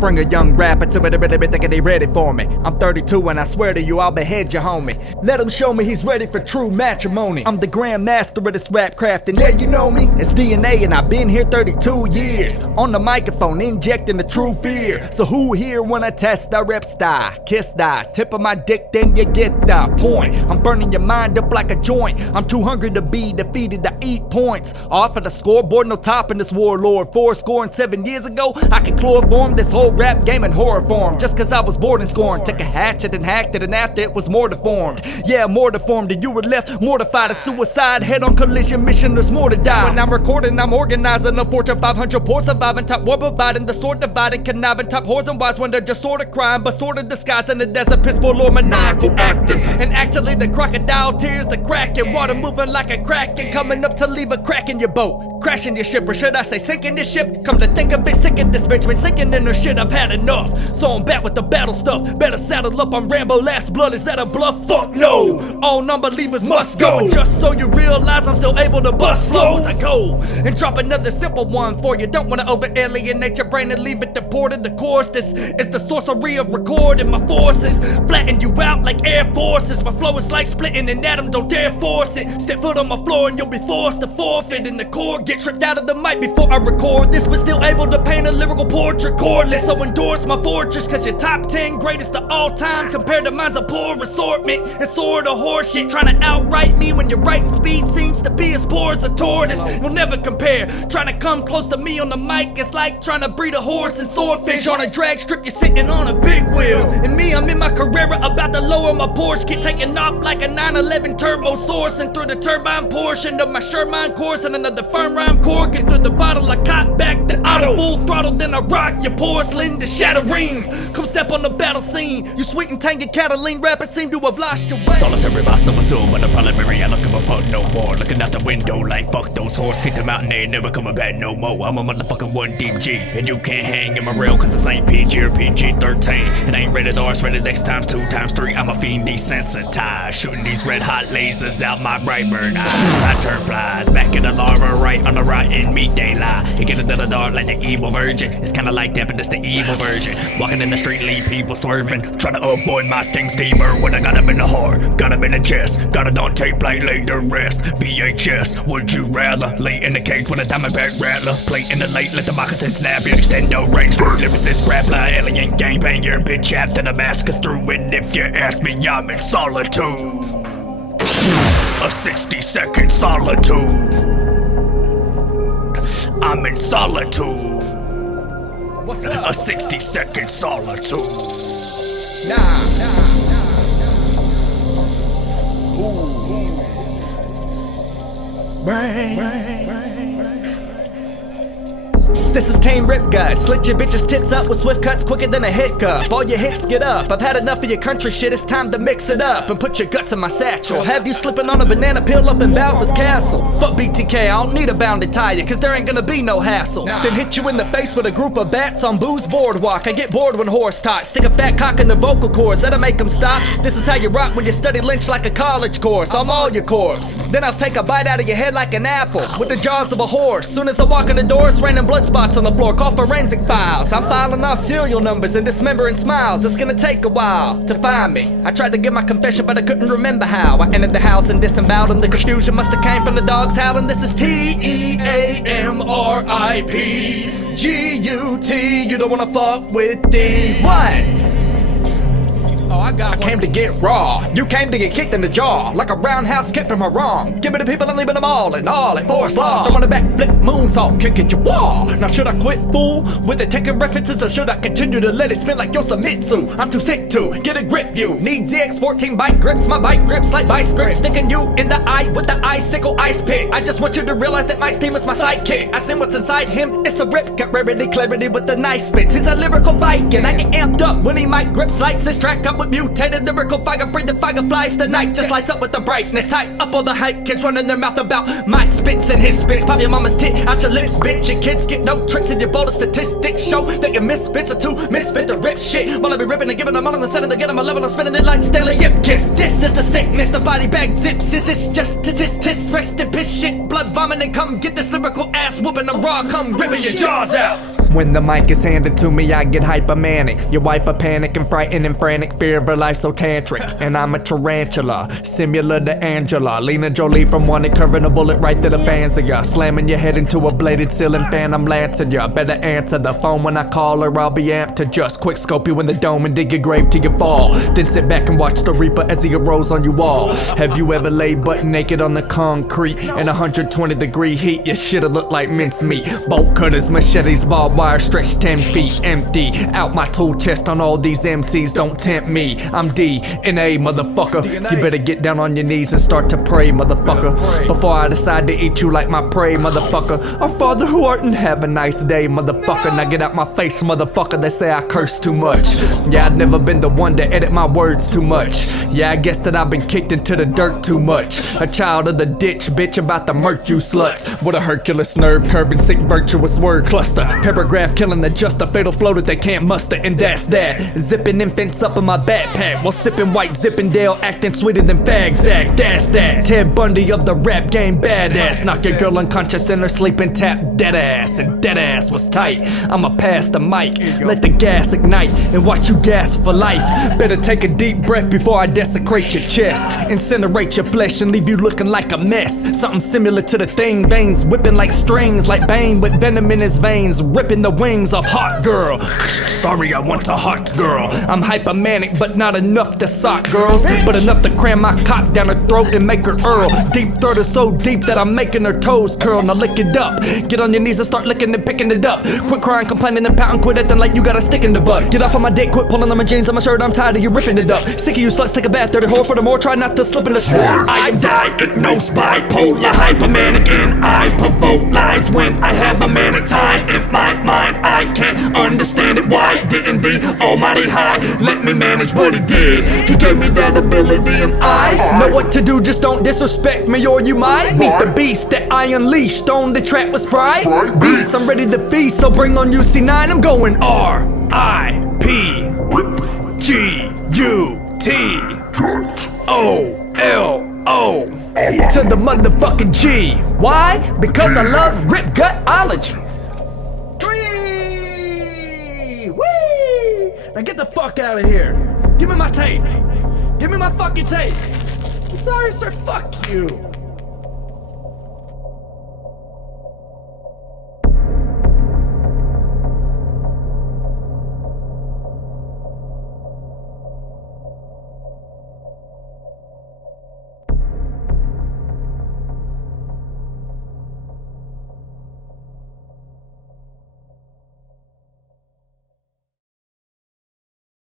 Bring a young rapper to it, thinking they ready for me. I'm 32 and I swear to you I'll behead your homie. Let him show me he's ready for true matrimony. I'm the grand master of this rap craft, and yeah, you know me, it's DNA, and I've been here 32 years. On the microphone, injecting the true fear. So who here wanna test the rep style? Kiss die, tip of my dick, then you get the point. I'm burning your mind up like a joint. I'm too hungry to be defeated to eat points. Off of the scoreboard, no top in this warlord. 4-7 years ago, I could chloroform this whole rap game in horror form. Just cause I was bored and scorned, took a hatchet and hacked it, and after it was more deformed. Yeah, more deformed, and you were left mortified. A suicide, head on collision mission, there's more to die. When I'm recording, I'm organizing a Fortune 500 poor surviving, top war providing, the sword dividing, conniving, top whores and wives when they're just sort of crime, but sort of disguising it as a piss poor or maniacal acting. And actually the crocodile tears are cracking, water moving like a kraken, coming up to leave a crack in your boat. Crashing your ship, or should I say sinking your ship? Come to think of it, sinking this bitch, been sinking in her shit, I've had enough. So I'm back with the battle stuff, better saddle up, I'm Rambo, last blood, is that a bluff? Fuck no, all non-believers must go. Just so you realize I'm still able to bust flows, I go and drop another simple one for you. Don't wanna over-alienate your brain and leave it deported. The course, this is the sorcery of recording. My forces flatten you out like air forces. My flow is like splitting an atom, don't dare force it. Step foot on my floor and you'll be forced to forfeit. In the core, get tripped out of the mic before I record this, but still able to paint a lyrical portrait cordless. So endorse my fortress, cause your top 10 greatest of all time compared to mine's a poor assortment. It's sorta horseshit, trying to outright me when your writing speed seems to be as poor as a tortoise. You'll never compare, trying to come close to me on the mic, it's like trying to breed a horse and swordfish. On a drag strip, you're sitting on a big wheel, and me, I'm in my Carrera about to lower my Porsche, get taken off like a 911 turbo source, and through the turbine portion of my Sherman course, and another firm rhyme corking through the bottle, I caught back the auto full throttle, then I rock your porcelain to shatterings. Come step on the battle scene, you sweet and tangy Cataline rappers seem to have lost your way. Solitary by summer soon, but the primary, I don't give a fuck no more. Looking out the window like fuck those whores, kick them out and they ain't never coming back no more. I'm a motherfucking 1 deep G, and you can't hang in my rail cause this ain't PG or PG-13. And I ain't rated R, it's rated X times 2 times 3. I'm a fiend desensitized, shooting these red hot lasers out my bright burn eyes. I turn flies, back in the lava right on the rotten meat they lie. You get into the dark like the evil virgin, it's kinda like that but it's the evil version. Walking in the street, leave people swerving, trying to avoid my sting steamer. When I got him in the heart, got him in the chest, got it on tape like lay to rest. VHS, would you rather lay in the cage with a diamondback rattler? Play in the late, let the moccasin snap, you extend no range. Lyricist, grappler, alien gangbang, your bitch after the mask is through. And if you ask me, I'm in solitude, a 60-second solitude. I'm in solitude, a 60-second solitude. This is Tame Rip God, slit your bitch's tits up with swift cuts quicker than a hiccup. All your hicks get up, I've had enough of your country shit, it's time to mix it up and put your guts in my satchel. Have you slipping on a banana peel up in Bowser's castle. Fuck BTK, I don't need a bounded tire, cause there ain't gonna be no hassle. Then hit you in the face with a group of bats on Boo's boardwalk. I get bored when horse talk, stick a fat cock in the vocal cords, that'll make them stop. This is how you rock when you study Lynch like a college course. I'm all your corpse, then I'll take a bite out of your head like an apple with the jaws of a horse. Soon as I walk in the door, it's raining blood spots on the floor, call forensic files. I'm filing off serial numbers and dismembering smiles. It's gonna take a while to find me. I tried to give my confession but I couldn't remember how. I entered the house and disemboweled, and the confusion must have came from the dogs howling. This is TEAMRIPGUT. You don't wanna fuck with the what? I came to get raw, you came to get kicked in the jaw like a roundhouse kick from a wrong. Give me the people and leaving them all in all at force law. Throwing a backflip moonsault, kick at your wall. Now should I quit, fool, with the taking references, or should I continue to let it spin like Yosamitsu? I'm too sick to get a grip, you need ZX14 bike grips. My bike grips like vice grips, sticking you in the eye with the icicle ice pick. I just want you to realize that my steam is my sidekick. I seen what's inside him, it's a rip, got rarity, clarity with the nice spits. He's a lyrical Viking, I get amped up when he mic grips, lights this track up with mutated lyrical fire, breathing fireflies. The night just lights up with the brightness, tight up all the hype. Kids running their mouth about my spits and his spits. Pop your mama's tit out your lips, bitch. Your kids get no tricks, and your boldest statistics show that you misfits are too misfit to rip shit. While I be ripping and giving them all on the center to get them a level, I'm spinning it like Stanley Ipkiss. This is the sickness, the body bag zips. Is this just tis rest in piss shit, blood vomiting? Come get this lyrical ass whooping, I'm raw, come ripping your jaws out. When the mic is handed to me, I get hypermanic. Your wife a panic and frightened and frantic, fear of her life so tantric. And I'm a tarantula, similar to Angela. Lena Jolie from Wanted, curving a bullet right to the fans of ya. Slamming your head into a bladed ceiling fan, I'm lancing ya. Better answer the phone when I call her, I'll be amped to just quick scope you in the dome and dig your grave till you fall. Then sit back and watch the reaper as he arose on you all. Have you ever laid butt naked on the concrete in 120-degree heat? Your shit'll look like mincemeat. Bolt cutters, machetes, barbed wire stretched 10 feet empty. Out my tool chest on all these MCs, don't tempt me. I'm DNA, motherfucker. You better get down on your knees and start to pray, motherfucker, before I decide to eat you like my prey, motherfucker. Our Father who art in heaven, have a nice day, motherfucker. Now get out my face, motherfucker. They say I curse too much. Yeah, I've never been the one to edit my words too much. Yeah, I guess that I've been kicked into the dirt too much. A child of the ditch, bitch, about to murk you sluts. With a Hercules nerve, curving sick virtuous word cluster. Paragraph killing the just a fatal flow that they can't muster. And that's that. Zipping infants up in my backpack while sipping white Zippendale, acting sweeter than fags act. That's that. Ted Bundy of the rap game, badass. Knock your girl unconscious in her sleep and tap dead ass. And dead ass was tight. I'ma pass the mic, let the gas ignite, and watch you gas for life. Better take a deep breath before I desecrate your chest, incinerate your flesh and leave you looking like a mess. Something similar to the thing, veins whipping like strings, like Bane with venom in his veins, ripping the wings off hot girl. Sorry, I want a hot girl. I'm hypermanic, but not enough to sock girls, but enough to cram my cock down her throat and make her earl. Deep throat her so deep that I'm making her toes curl. Now lick it up, get on your knees and start licking and picking it up. Quit crying, complaining, and pouting, quit acting like you got a stick in the butt. Get off of my dick, quit pulling on my jeans, on my shirt, I'm tired of you ripping it up. Sick of you sluts, take a bath, dirty whore, furthermore, try not to slip in the swamp. I am diagnosed bipolar, hypermanic, and I provoke lies when I have a manic time in my mind. I can't understand it, why didn't the almighty high let me manage what he did? He gave me that ability and I know what to do, just don't disrespect me or you might meet the beast that I unleashed on the track with Sprite beats. I'm ready to feast, so bring on UC9. I'm going RIPGUTOLO to the motherfucking G. Why? Because I love rip gutology. 3! Whee! Now get the fuck out of here. Give me my tape. Give me my fucking tape. I'm sorry, sir. Fuck you.